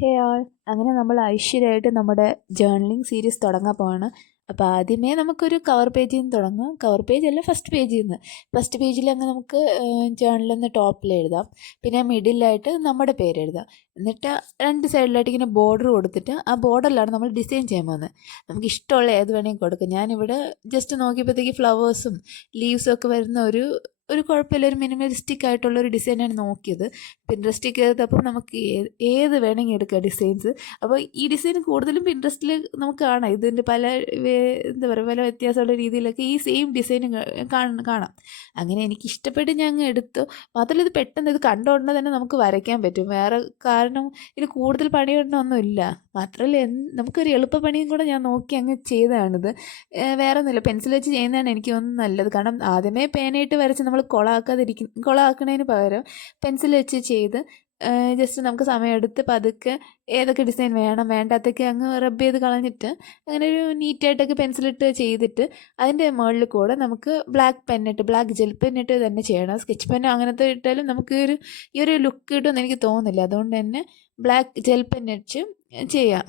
ഹേ ആൾ, അങ്ങനെ നമ്മൾ ഐശ്വര്യമായിട്ട് നമ്മുടെ ജേർണലിംഗ് സീരീസ് തുടങ്ങാൻ പോവാണ്. അപ്പോൾ ആദ്യമേ നമുക്കൊരു കവർ പേജിൽ നിന്ന് തുടങ്ങാം. കവർ പേജ് അല്ല, ഫസ്റ്റ് പേജിൽ നിന്ന്. ഫസ്റ്റ് പേജിൽ അങ്ങ് നമുക്ക് ജേർണലെന്ന് ടോപ്പിൽ എഴുതാം. പിന്നെ മിഡിലായിട്ട് നമ്മുടെ പേര് എഴുതാം. എന്നിട്ട് രണ്ട് സൈഡിലായിട്ട് ഇങ്ങനെ ബോർഡർ കൊടുത്തിട്ട് ആ ബോർഡറിലാണ് നമ്മൾ ഡിസൈൻ ചെയ്യാൻ പോകുന്നത്. നമുക്ക് ഇഷ്ടമുള്ള ഏത് വേണമെങ്കിൽ കൊടുക്കാം. ഞാനിവിടെ ജസ്റ്റ് നോക്കിയപ്പോഴത്തേക്ക് ഫ്ലവേഴ്സും ലീവ്സും ഒക്കെ വരുന്ന ഒരു കുഴപ്പമില്ല, ഒരു മിനിമലിസ്റ്റിക് ആയിട്ടുള്ളൊരു ഡിസൈനാണ് നോക്കിയത്. പിൻട്രസ്റ്റിൽ കയറിയപ്പോൾ നമുക്ക് ഏത് വേണമെങ്കിൽ എടുക്കാം ഡിസൈൻസ്. അപ്പോൾ ഈ ഡിസൈൻ കൂടുതലും പിൻട്രസ്റ്റിൽ നമുക്ക് കാണാം. ഇതിൻ്റെ പല എന്താ പറയുക, പല വ്യത്യാസമുള്ള രീതിയിലൊക്കെ ഈ സെയിം ഡിസൈൻ കാണാം. അങ്ങനെ എനിക്ക് ഇഷ്ടപ്പെട്ട് ഞാൻ അങ്ങ് എടുത്തു. മാത്രമല്ല, ഇത് പെട്ടെന്ന് ഇത് കണ്ടുകൊണ്ട് തന്നെ നമുക്ക് വരയ്ക്കാൻ പറ്റും. വേറെ കാരണം ഇത് കൂടുതൽ പണിയൊന്നുമില്ല. മാത്രമല്ല, നമുക്കൊരു എളുപ്പപ്പണിയും കൂടെ ഞാൻ നോക്കി അങ്ങ് ചെയ്തതാണിത്. വേറെ ഒന്നുമില്ല, പെൻസിൽ വെച്ച് ചെയ്യുന്നതാണ് എനിക്ക് തോന്നുന്നു നല്ലത്. കാരണം ആദ്യമേ പേനയിട്ട് വരച്ച് നമ്മൾ കൊളാക്കുന്നതിന് പകരം പെൻസിൽ വെച്ച് ചെയ്ത് ജസ്റ്റ് നമുക്ക് സമയമെടുത്ത് പതുക്കെ ഏതൊക്കെ ഡിസൈൻ വേണം വേണ്ടാത്തൊക്കെ അങ്ങ് റബ്ബ് ചെയ്ത് കളഞ്ഞിട്ട് അങ്ങനെ ഒരു നീറ്റായിട്ടൊക്കെ പെൻസിലിട്ട് ചെയ്തിട്ട് അതിൻ്റെ മുകളിൽ കൂടെ നമുക്ക് ബ്ലാക്ക് ജെൽ പെന്നിട്ട് തന്നെ ചെയ്യണം. സ്കെച്ച് പെന്നോ അങ്ങനത്തെ ഇട്ടാലും നമുക്ക് ഈ ഒരു ലുക്ക് കിട്ടുമെന്ന് എനിക്ക് തോന്നുന്നില്ല. അതുകൊണ്ട് തന്നെ ബ്ലാക്ക് ജെൽ പെന്നിട്ട് ചെയ്യാം.